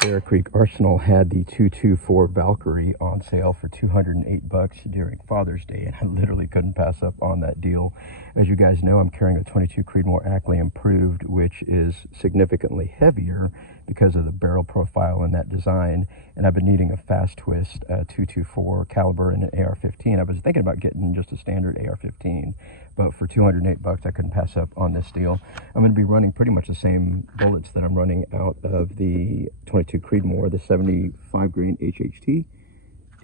Bear Creek Arsenal had the 224 Valkyrie on sale for $208 during Father's Day, and I literally couldn't pass up on that deal. As you guys know, I'm carrying a 22 Creedmoor Ackley Improved, which is significantly heavier because of the barrel profile in that design, and I've been needing a fast twist 224 caliber and an AR-15. I was thinking about getting just a standard AR-15, but for $208 I couldn't pass up on this deal. I'm going to be running pretty much the same bullets that I'm running out of the 22 Creedmoor, the 75 grain HHT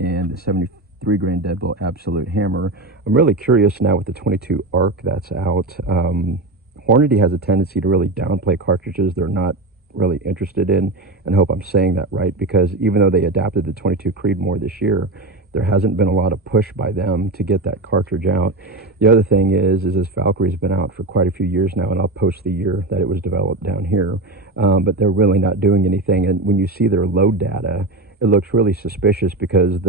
and the 73 grain Dead Blow Absolute Hammer. I'm really curious now with the 22 ARC that's out. Hornady has a tendency to really downplay cartridges they're not really interested in, and I hope I'm saying that right, because even though they adapted the 22 Creedmoor this year, there hasn't been a lot of push by them to get that cartridge out. The other thing is this Valkyrie's been out for quite a few years now, and I'll post the year that it was developed down here, but they're really not doing anything. And when you see their load data, it looks really suspicious, because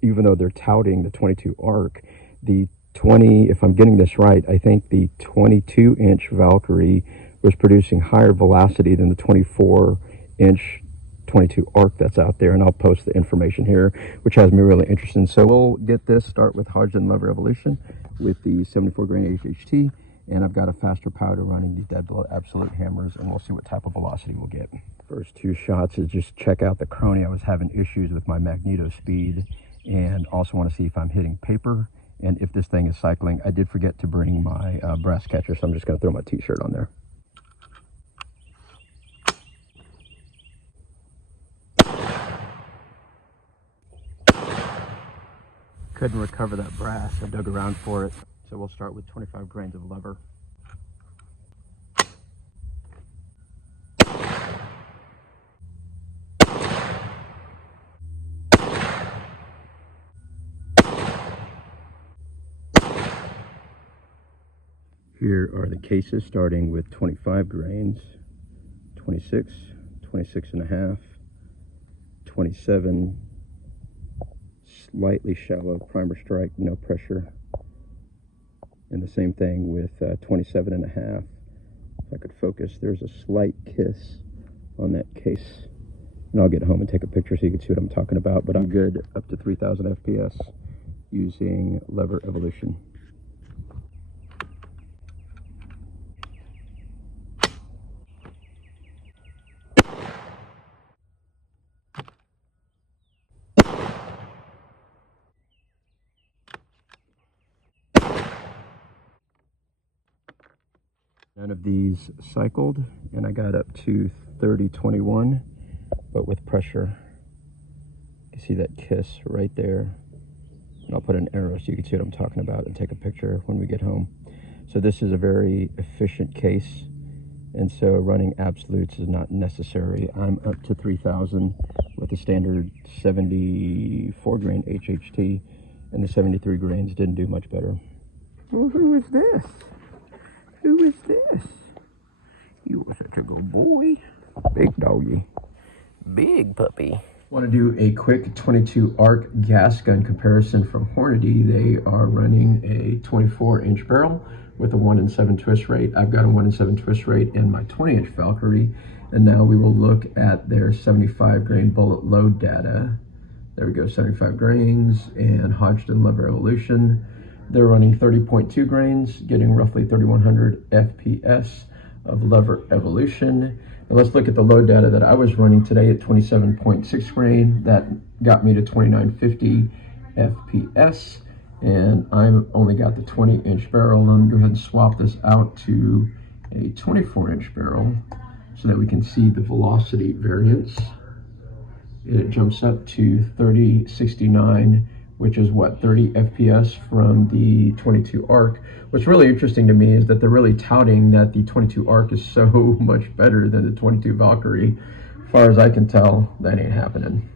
even though they're touting the 22 ARC, the 20, if I'm getting this right, I think the 22-inch Valkyrie was producing higher velocity than the 24-inch 22 ARC that's out there, and I'll post the information here, which has me really interested. So we'll get this start with Hodgdon Lever Evolution with the 74 grain HHT, and I've got a faster powder running the Dead Blow Absolute Hammers, and we'll see what type of velocity we'll get. First two shots is just check out the Crony. I was having issues with my magneto speed, and also want to see if I'm hitting paper and if this thing is cycling. I did forget to bring my brass catcher, so I'm just going to throw my t-shirt on there. Couldn't recover that brass. I dug around for it. So we'll start with 25 grains of lever. Here are the cases, starting with 25 grains, 26, 26 and a half, 27, slightly shallow primer strike, no pressure, and the same thing with 27 and a half. If I could focus, there's a slight kiss on that case, and I'll get home and take a picture so you can see what I'm talking about, but I'm good up to 3000 FPS using Lever Evolution. None of these cycled, and I got up to 30-21, but with pressure. You see that kiss right there, and I'll put an arrow so you can see what I'm talking about and take a picture when we get home. So this is a very efficient case, and so running absolutes is not necessary. I'm up to 3000 with the standard 74 grain HHT, and the 73 grains didn't do much better. Well, who is this? Who is this? You are such a good boy. Big doggy. Big puppy. Want to do a quick 22 ARC gas gun comparison from Hornady. They are running a 24-inch barrel with a 1-in-7 twist rate. I've got a 1-in-7 twist rate in my 20-inch Valkyrie. And now we will look at their 75 grain bullet load data. There we go, 75 grains and Hodgdon Lever Evolution. They're running 30.2 grains, getting roughly 3100 FPS of Lever Evolution. Now let's look at the load data that I was running today at 27.6 grain. That got me to 2950 FPS, and I've only got the 20-inch barrel. Let me go ahead and swap this out to a 24-inch barrel so that we can see the velocity variance. It jumps up to 3069, which is what, 30 FPS from the 22 ARC. What's really interesting to me is that they're really touting that the 22 ARC is so much better than the 22 Valkyrie. As far as I can tell, that ain't happening.